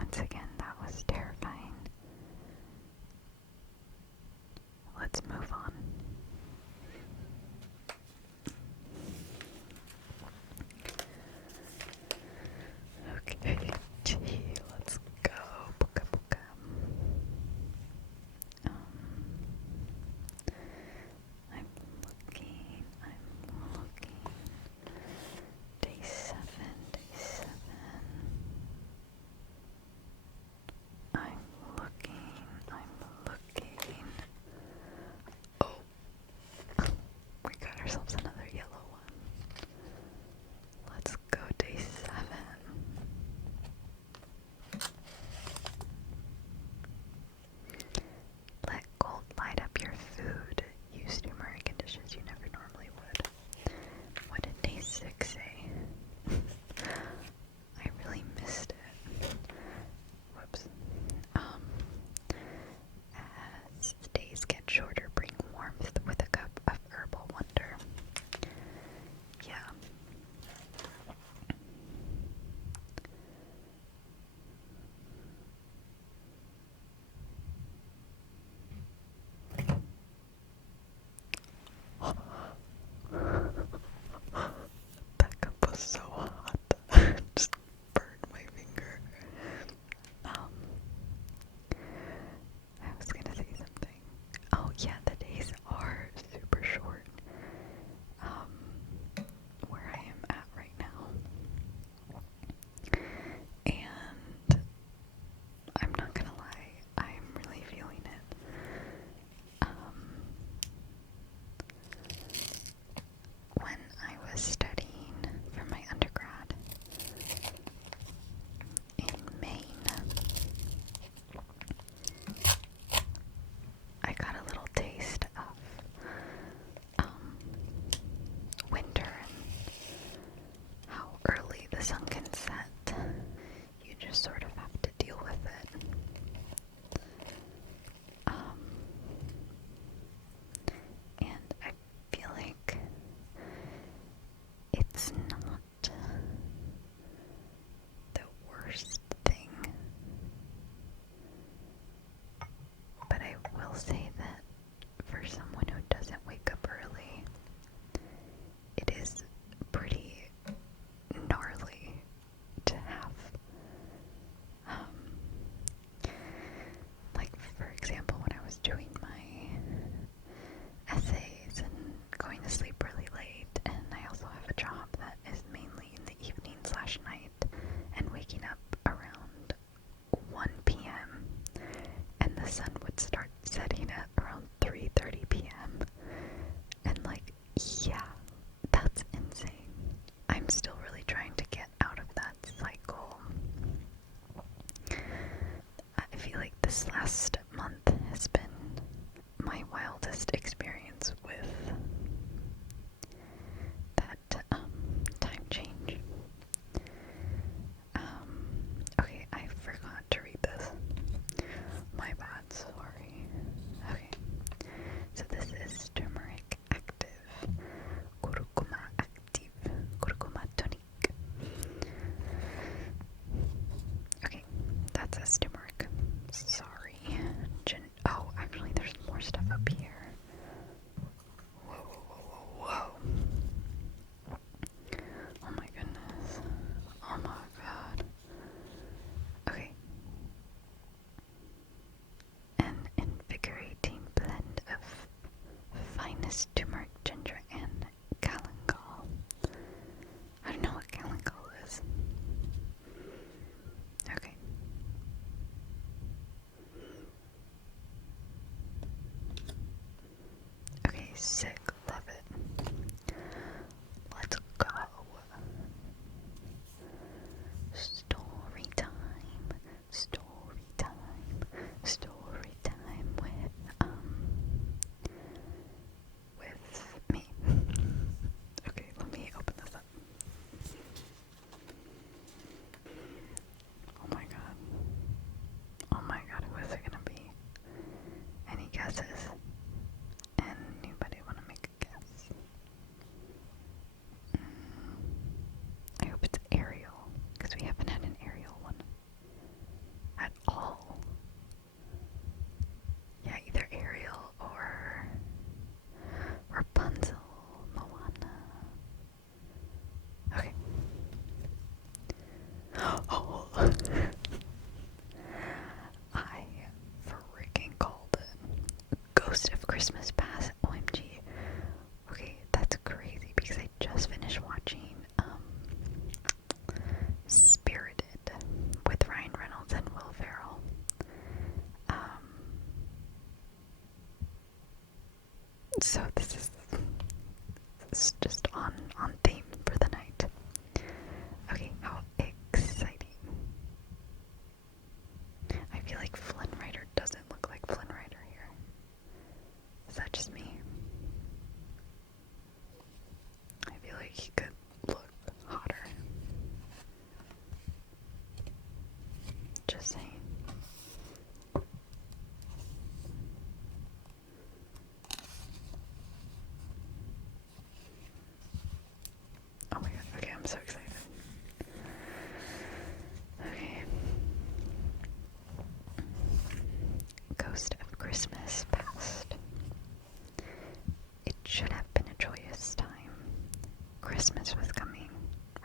Once again, that was terrifying. Let's move on. Okay, gee, let's go. Puka puka. I'm looking. Day 7, day 7.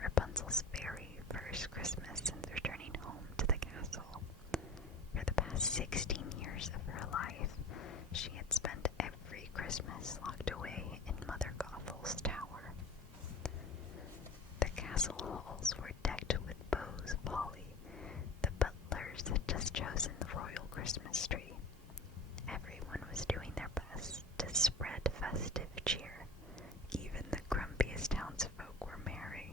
Rapunzel's very first Christmas since returning home to the castle. For the past 16 years of her life, she had spent every Christmas locked away in Mother Gothel's tower. The castle halls were decked with bows of holly. The butlers had just chosen the royal Christmas tree. Everyone was doing their best to spread festive cheer. Even the grumpiest townsfolk were merry.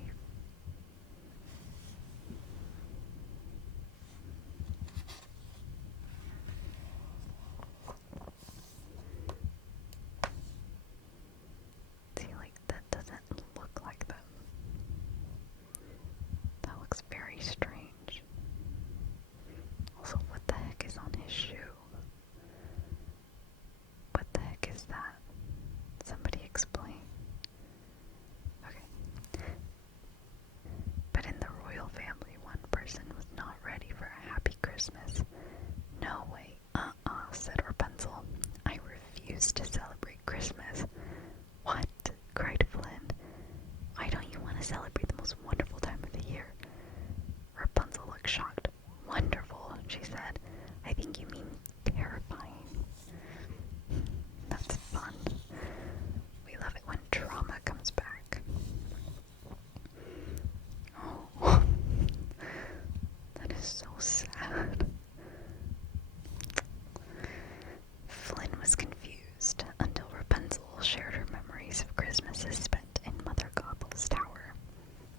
See, like, that doesn't look like them. That looks very strange. Also, what the heck is on his shoe? What the heck is that? Somebody explain. Okay. But in the royal family, one person was not ready for a happy Christmas. No way, said Rapunzel. I refuse to celebrate Christmas. What? Cried Flynn. Why don't you want to celebrate the most wonderful time of the year? Rapunzel looked shocked. Wonderful, she said. I think you mean terrifying. That's fun. We love it when drama comes back. Oh, that is so sad. Flynn was confused until Rapunzel shared her memories of Christmases spent in Mother Gothel's tower.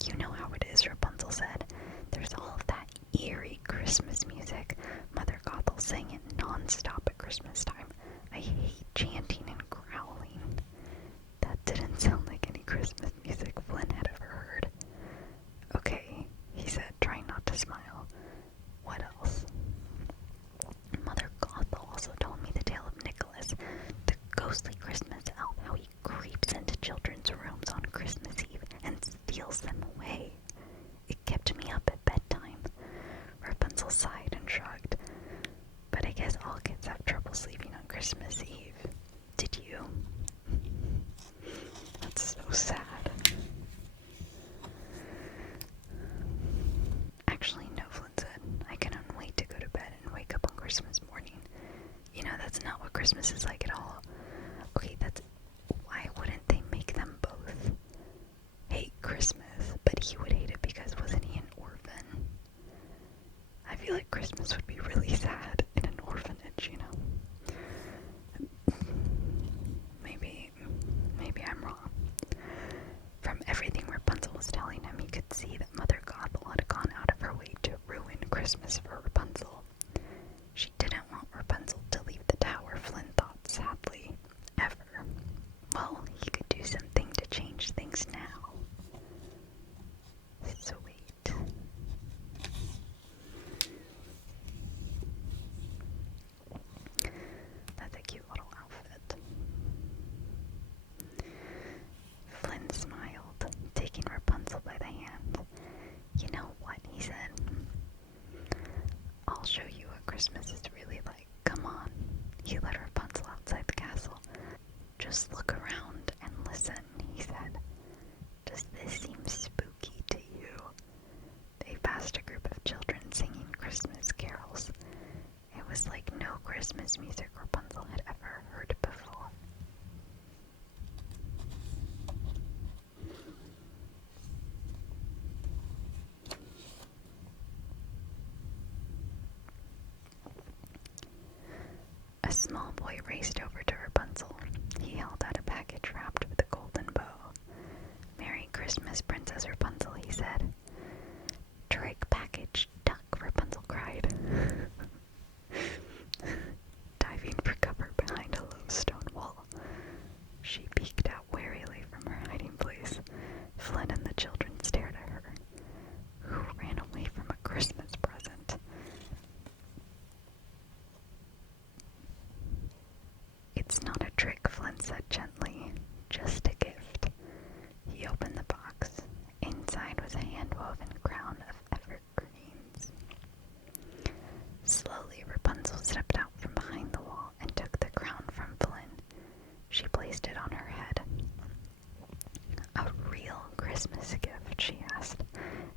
You know how it is, Rapunzel said. There's all of that eerie Christmas music. Mother Gothel sang it non-stop at Christmas time. I hate chanting and growling. That didn't sound like any Christmas music Flynn had ever heard. Okay, he said, trying not to smile. What else? Mother Gothel also told me the tale of Nicholas, the ghostly Christmas elf, how he creeps into children's rooms on Christmas Eve and steals them away. It kept me up at bedtime. Rapunzel sighed and shrugged. But I guess all kids have trouble sleeping on Christmas Eve. Did you? That's so sad. Actually, no, Flynn said. I cannot wait to go to bed and wake up on Christmas morning. You know, that's not what Christmas is like at all. Okay, why wouldn't they make them both hate Christmas? But he would hate it because wasn't he an orphan? I feel like Christmas would be really sad in an orphanage, you know? Maybe I'm wrong. From everything Rapunzel was telling him, he could see that Mother Gothel had gone out of her way to ruin Christmas for Rapunzel. She didn't want Rapunzel to leave the tower, Flynn thought sadly. Ever. Well, he could do something to change things now. Sweet. That's a cute little outfit. Flynn smiled, taking Rapunzel by the hand. You know what, he said. I'll show you what Christmas is really like. Come on. He led Rapunzel outside the castle. Just look around and listen, he said. Does this seem spooky to you? They passed a group of children singing Christmas carols. It was like no Christmas music Rapunzel had ever heard before. A small boy raced over to Rapunzel. He held out a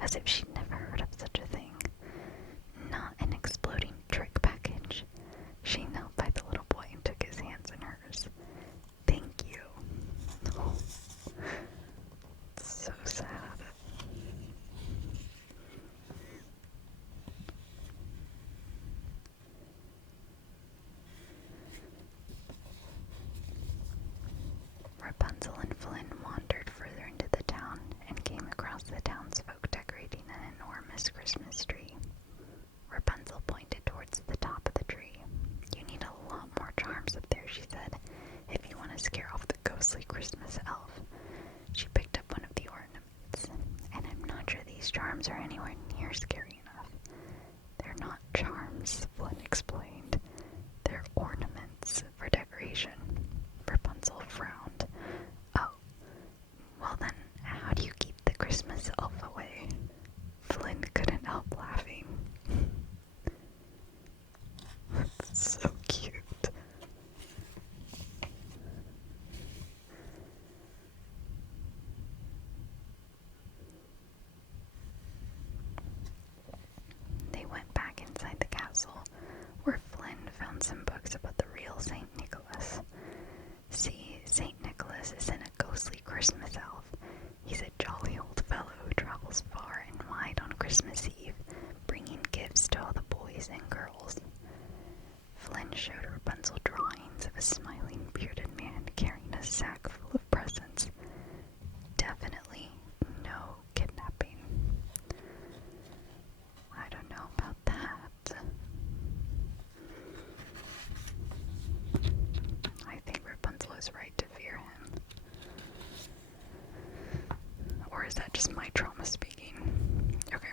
as if she'd never heard of such a thing. Not an exploding trick package. She knelt by the little boy and took his hands in hers. Thank you. Oh, so sad. Rapunzel and Flynn wandered further into the town and came across the townsfolk decorating an enormous Christmas tree. Rapunzel pointed towards the top of the tree. You need a lot more charms up there, she said, if you want to scare off the ghostly Christmas elf. She picked up one of the ornaments, and I'm not sure these charms are anywhere near scary enough. They're not charms, Flynn explained. They're ornaments for decoration. Rapunzel frowned. Oh, well then, how do you keep the Christmas elf away? Flynn couldn't help laughing. That's so cute. They went back inside the castle, where Flynn found some books about the real St. Nicholas. See, St. Nicholas isn't a ghostly Christmas elf. He's a jolly old fellow who travels far and wide on Christmas Eve, bringing gifts to all the boys and girls. Flynn showed Rapunzel drawings of a smiling, bearded man carrying a sack full of presents. Definitely no kidnapping. I don't know about that. I think Rapunzel is right to fear him. Or is that just my trauma speaking? Okay.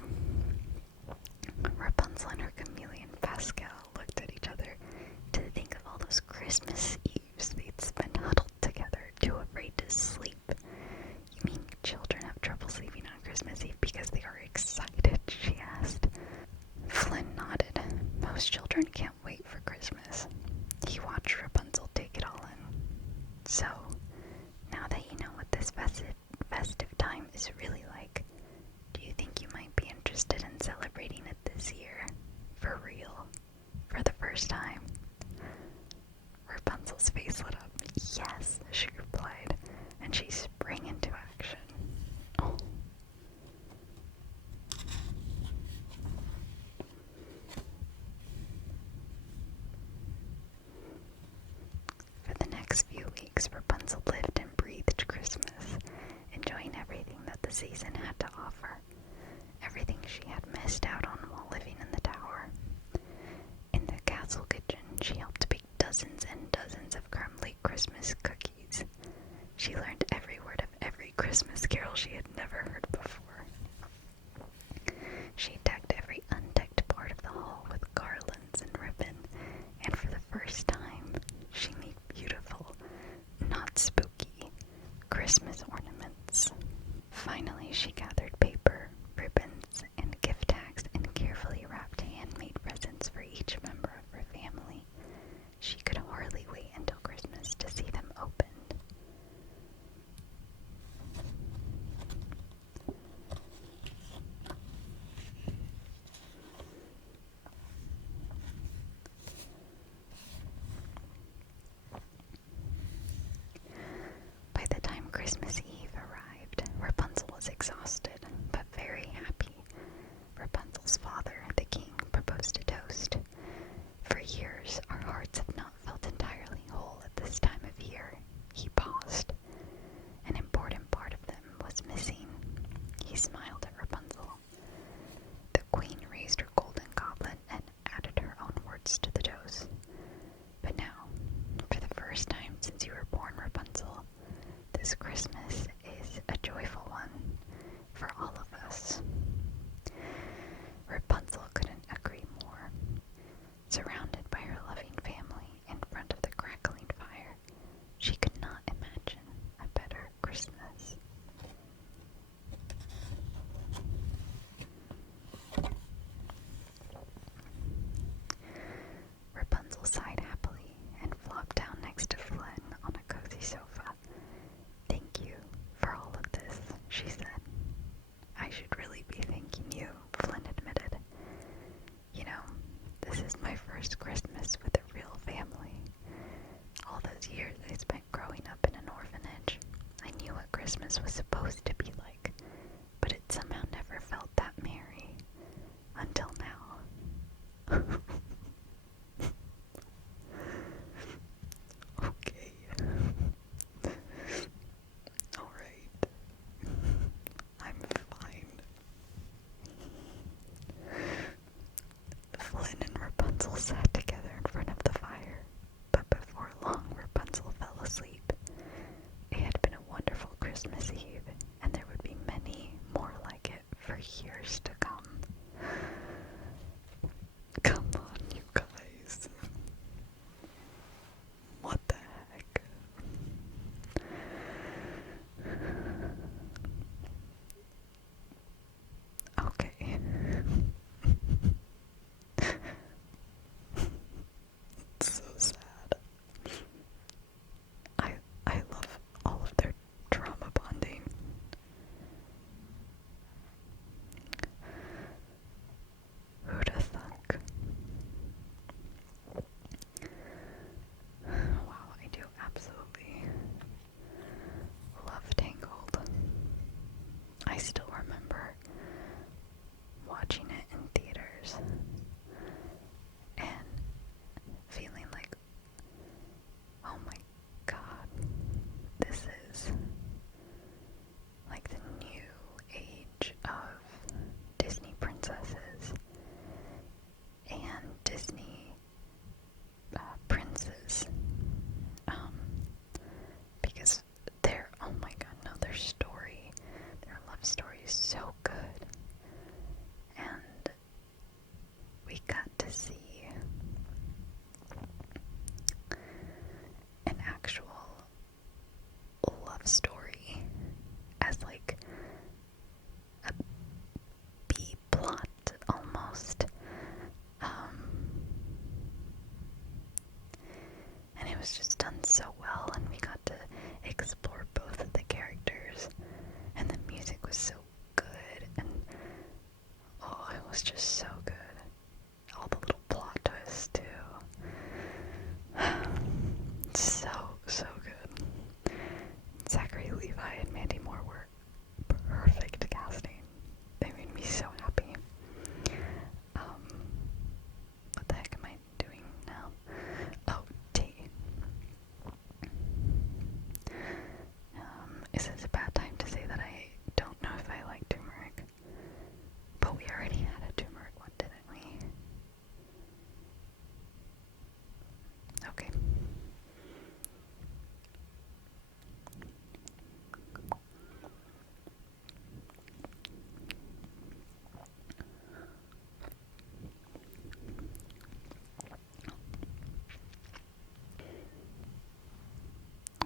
Rapunzel and her chameleon Pascal looked at each other to think of all those Christmas Eves they'd spend huddled together, too afraid to sleep. You mean children have trouble sleeping on Christmas Eve because they are excited? She asked. Flynn nodded. Most children can't wait for Christmas. He watched Rapunzel take it all in. So, now that you know what this festive time is really like, do you think you might be interested in celebrating it this year? For real? For the first time? Rapunzel's face lit up. Yes, she replied, and she sprang into action. Oh. For the next few weeks, Rapunzel lived and breathed Christmas, enjoying everything that the season had to offer, everything she had missed out on while living in the tower. In the castle kitchen, she helped bake dozens and dozens of crumbly Christmas cookies. She learned every word of every Christmas carol she had never heard before. She decked every undecked part of the hall with garlands and ribbon, and for the first time, she made beautiful, not spooky, Christmas ornaments. Finally, she gathered paper, ribbons, and gift tags and carefully wrapped handmade presents for each member of her family. She could hardly wait until Christmas to see them opened. By the time Christmas Eve arrived, Rapunzel was exhausted, but very happy. Rapunzel's father, the king, proposed a toast. For years, our hearts have not felt entirely whole at this time of year. He paused. An important part of them was missing. He smiled at Rapunzel. The queen raised her golden goblet and added her own words to the toast. But now, for the first time since you were born, Rapunzel, this Christmas is a joyful one for all of us. Rapunzel couldn't agree more. Surrounded by her loving family in front of the crackling fire, she could not imagine a better Christmas. Rapunzel sighed happily and flopped down next to Flynn on a cozy sofa. Thank you for all of this, she said. I should really be thanking years to come. Come on, you guys. What the heck? Okay. It's so sad. I love all of their drama bonding. Who'da thunk? Wow, I do absolutely love Tangled. I still remember watching it in theaters and feeling like, oh my god, this is like the new age of Disney princesses and Disney princes. Because oh my god, no, their story, their love story is so good. And we got to see an actual love story as like a B plot almost. And it was just done so well, and we got to explore both of the characters, and the music was so good, and oh, it was just so good. All the little plot twists too. So good. Zachary Levi and Mandy Moore were perfect casting. They made me so happy. What the heck am I doing now? Oh, tea. Is this a bad time to say that I don't know if I like turmeric? But we already had a turmeric one, didn't we? Okay.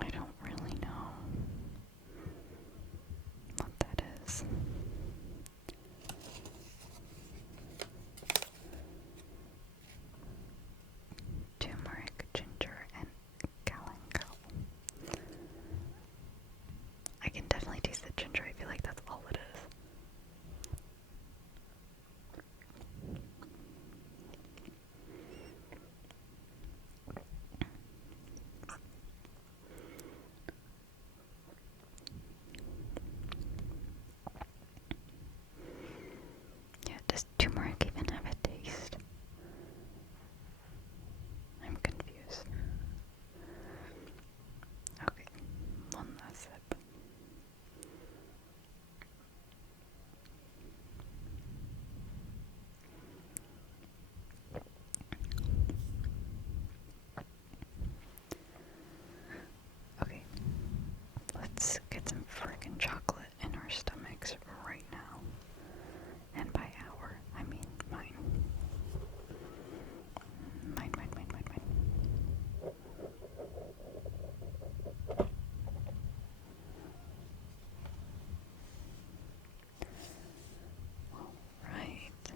I don't really know what that is. Turmeric, ginger, and galangal. I can definitely taste the ginger. I feel like that's all it is. Yeah, does turmeric even have a taste? I'm confused. Okay, one last sip. Okay, let's get some friggin' chocolate in our stomachs right now. And by our, I mean mine. Mine. Alright.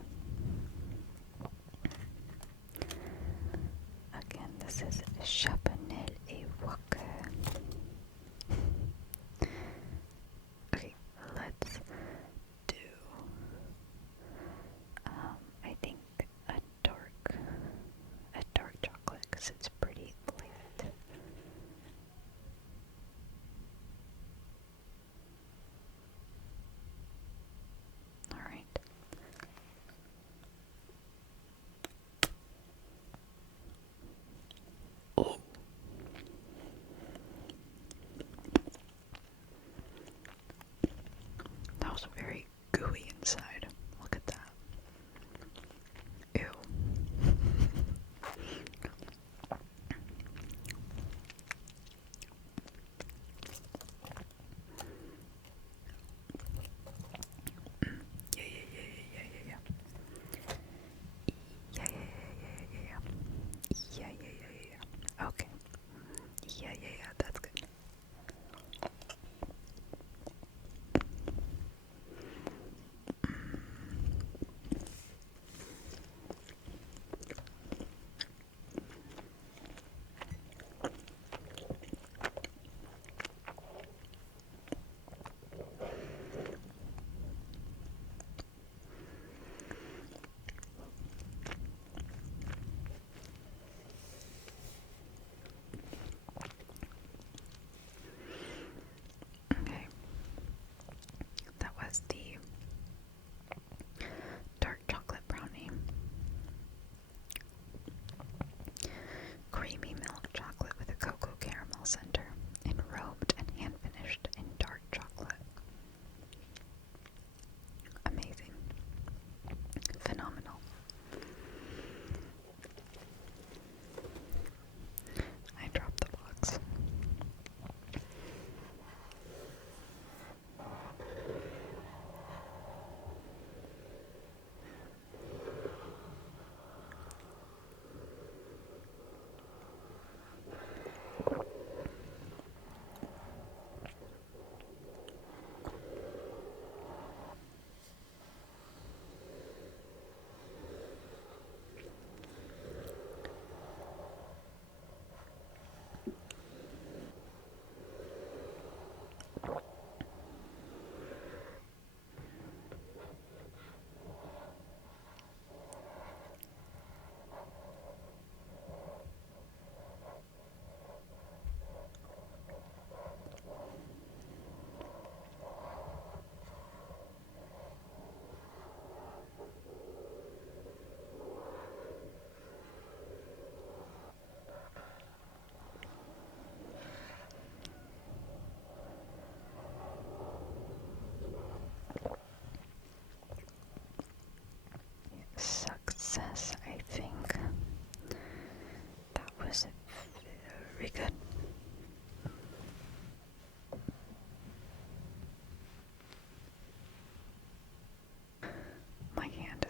Again, this is Chapanel et Walker. Okay, let's do, I think a dark chocolate because it's pretty light. Alright. Oh. That was very gooey inside. Look at that. Ew. Yeah.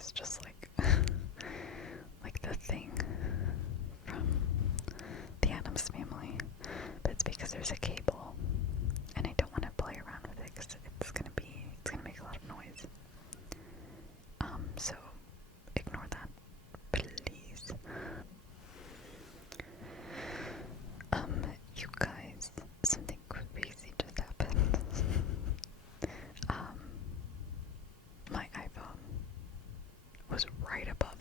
is just like like the thing from the Addams Family, but it's because there's a cable, and I don't want to play around with it because it's gonna make a lot of noise. So ignore that, please. You guys, something crazy just happened. My iPhone was right above